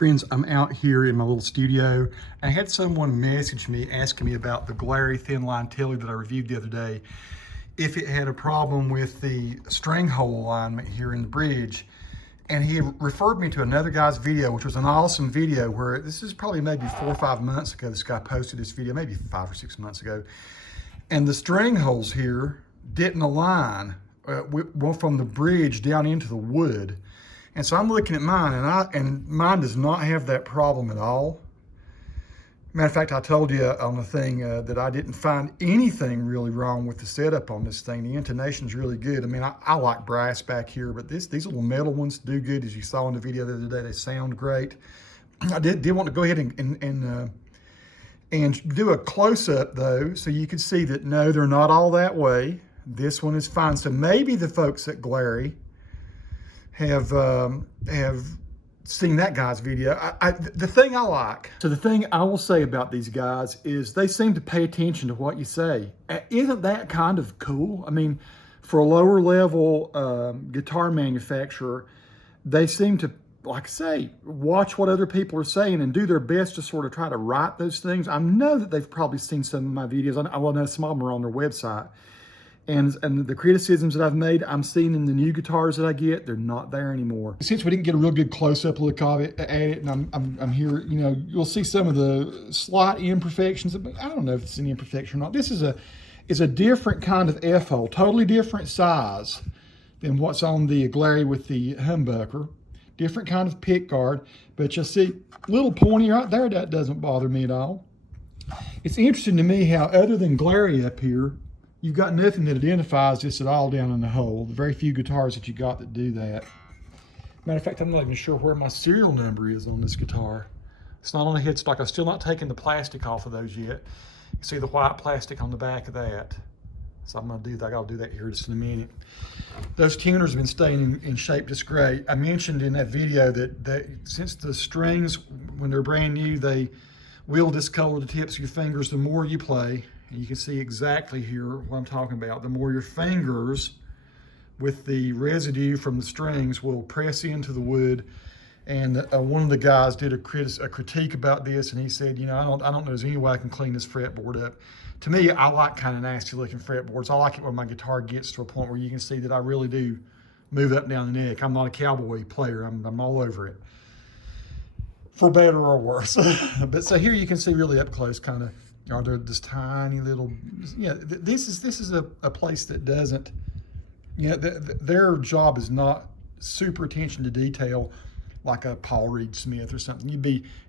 Friends, I'm out here in my little studio. I had someone message me asking me about the Glarry Thinline Telly that I reviewed the other day, if it had a problem with the string hole alignment here in the bridge. And he referred me to another guy's video, which was an awesome video where this is probably maybe 4 or 5 months ago. This guy posted this video, maybe 5 or 6 months ago. And the string holes here didn't align from the bridge down into the wood. And so I'm looking at mine, and mine does not have that problem at all. Matter of fact, I told you on the thing that I didn't find anything really wrong with the setup on this thing. The intonation's really good. I mean, I like brass back here, but these little metal ones do good. As you saw in the video the other day, they sound great. I did want to go ahead and do a close-up though, so you could see that no, they're not all that way. This one is fine. So maybe the folks at Glarry have seen that guy's video. The thing I like, so the thing I will say about these guys is they seem to pay attention to what you say. Isn't that kind of cool? I mean, for a lower level guitar manufacturer, they seem to, like I say, watch what other people are saying and do their best to sort of try to write those things. I know that they've probably seen some of my videos. I know some of them are on their website. And the criticisms that I've made, I'm seeing in the new guitars that I get, they're not there anymore. Since we didn't get a real good close-up look of it, at it, and I'm here, you know, you'll see some of the slight imperfections. But I don't know if it's an imperfection or not. This is a different kind of F-hole, totally different size than what's on the Glarry with the humbucker. Different kind of pick guard, but you'll see little pointy right there. That doesn't bother me at all. It's interesting to me how, other than Glarry up here, you've got nothing that identifies this at all down in the hole. The very few guitars that you got that do that. Matter of fact, I'm not even sure where my serial number is on this guitar. It's not on the headstock. I'm still not taking the plastic off of those yet. You see the white plastic on the back of that. So I'm gonna do that. I'll do that here just in a minute. Those tuners have been staying in shape just great. I mentioned in that video that since the strings, when they're brand new, they will discolor the tips of your fingers the more you play. And you can see exactly here what I'm talking about. The more your fingers with the residue from the strings will press into the wood. And one of the guys did a critique about this, and he said, you know, I don't know there's any way I can clean this fretboard up. To me, I like kind of nasty looking fretboards. I like it when my guitar gets to a point where you can see that I really do move up and down the neck. I'm not a cowboy player. I'm all over it, for better or worse. But so here you can see really up close kind of, are there this tiny little, yeah, this is a place that doesn't, you know, their job is not super attention to detail like a Paul Reed Smith or something.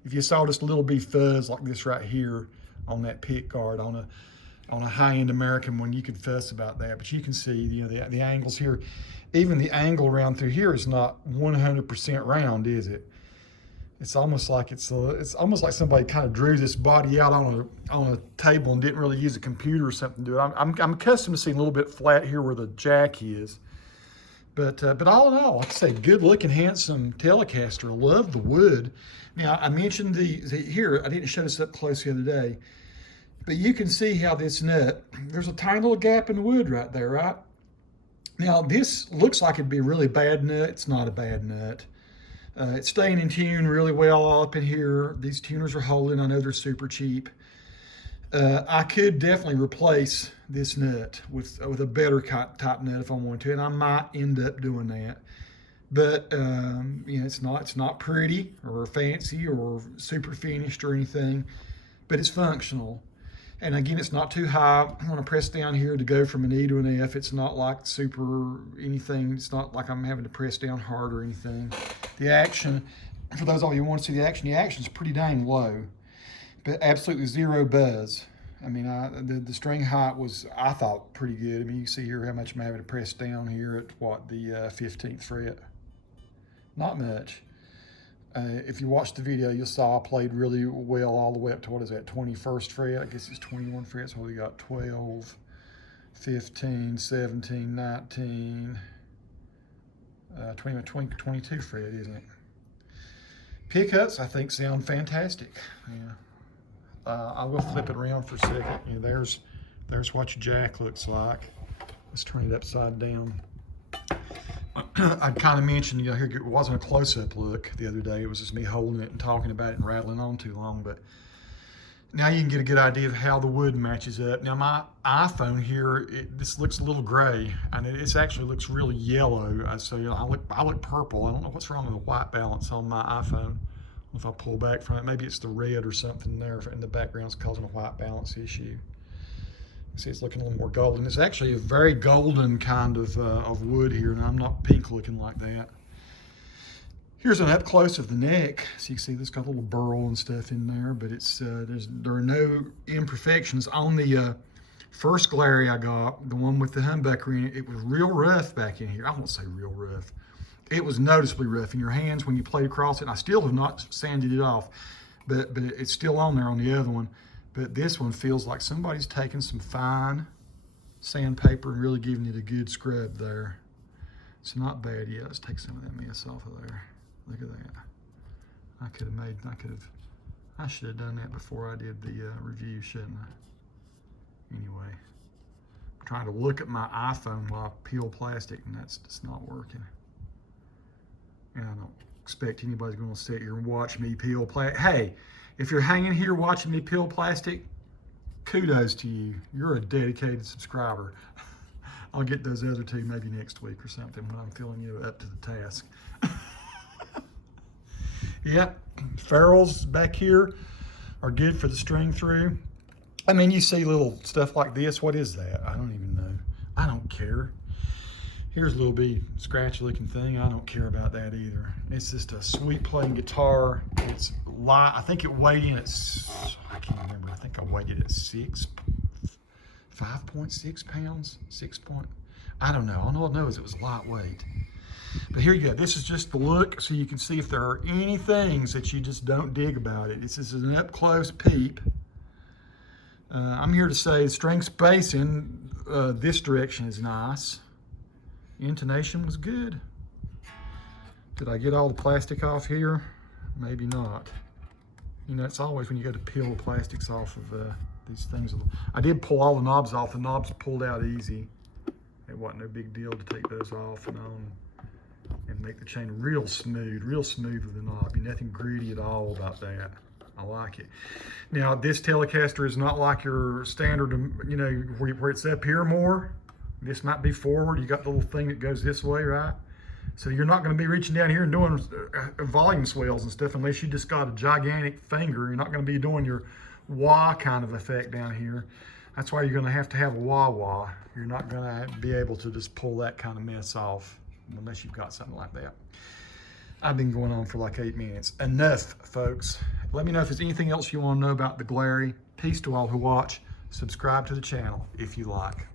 If you saw just a little bit fuzz like this right here on that pick guard on a high-end American one, you could fuss about that. But you can see, you know, the angles here. Even the angle around through here is not 100% round, is it? It's almost like almost like somebody kind of drew this body out on a table and didn't really use a computer or something to do it. I'm accustomed to seeing a little bit flat here where the jack is. But all in all, like I say, good looking, handsome Telecaster. I love the wood. Now, I mentioned here, I didn't show this up close the other day, but you can see how this nut, there's a tiny little gap in the wood right there, right? Now, this looks like it'd be a really bad nut. It's not a bad nut. It's staying in tune really well all up in here. These tuners are holding. I know they're super cheap. I could definitely replace this nut with a better type nut if I wanted to, and I might end up doing that. But you know, it's not pretty or fancy or super finished or anything, but it's functional. And again, it's not too high. I want to press down here to go from an E to an F. It's not like super anything. It's not like I'm having to press down hard or anything. The action, for those of you who want to see the action's pretty dang low, but absolutely zero buzz. I mean, the string height was, I thought, pretty good. I mean, you can see here how much I'm having to press down here at what, the 15th fret. Not much. If you watch the video, you'll saw I played really well all the way up to, what is that, 21st fret? I guess it's 21 frets. So we got 12, 15, 17, 19, 22 fret, isn't it? Pickups, I think, sound fantastic. Yeah. I will flip it around for a second. You know, there's what your jack looks like. Let's turn it upside down. I kind of mentioned, here it wasn't a close-up look the other day. It was just me holding it and talking about it and rattling on too long. But now you can get a good idea of how the wood matches up. Now my iPhone here, this looks a little gray, and it actually looks really yellow. So I look purple. I don't know what's wrong with the white balance on my iPhone. If I pull back from it, maybe it's the red or something there in the background's causing a white balance issue. See, it's looking a little more golden. It's actually a very golden kind of wood here, and I'm not pink looking like that. Here's an up close of the neck. So you can see this got a little burl and stuff in there, but there are no imperfections. On the first Glarry I got, the one with the humbucker in it, it was real rough back in here. I won't say real rough. It was noticeably rough in your hands when you played across it. And I still have not sanded it off, but it's still on there on the other one. But this one feels like somebody's taken some fine sandpaper and really giving it a good scrub there. It's not bad yet. Let's take some of that mess off of there. Look at that. I should have done that before I did the review, shouldn't I? Anyway, I'm trying to look at my iPhone while I peel plastic, and that's just not working. And I don't expect anybody's going to sit here and watch me peel plastic. Hey, if you're hanging here watching me peel plastic, kudos to you. You're a dedicated subscriber. I'll get those other two maybe next week or something when I'm feeling up to the task. Yep, ferrules back here are good for the string through. I mean, you see little stuff like this. What is that? I don't even know. I don't care. Here's a little bitty scratchy looking thing. I don't care about that either. It's just a sweet playing guitar. It's light. I think it weighed in at, I can't remember. I think I weighed it at 5.6 pounds, I don't know. All I know is it was lightweight. But here you go. This is just the look, so you can see if there are any things that you just don't dig about it. This is an up close peep. I'm here to say string spacing this direction is nice. Intonation was good. Did I get all the plastic off here? Maybe not. You know, it's always when you go to peel the plastics off of these things. I did pull all the knobs off. The knobs pulled out easy. It wasn't no big deal to take those off and on and make the chain real smooth with the knob. Nothing gritty at all about that. I like it. Now, this Telecaster is not like your standard, you know, where it's up here more. This might be forward. You got the little thing that goes this way, right? So you're not going to be reaching down here and doing volume swells and stuff unless you just got a gigantic finger. You're not going to be doing your wah kind of effect down here. That's why you're going to have a wah-wah. You're not going to be able to just pull that kind of mess off unless you've got something like that. I've been going on for like 8 minutes. Enough, folks. Let me know if there's anything else you want to know about the Glarry. Peace to all who watch. Subscribe to the channel if you like.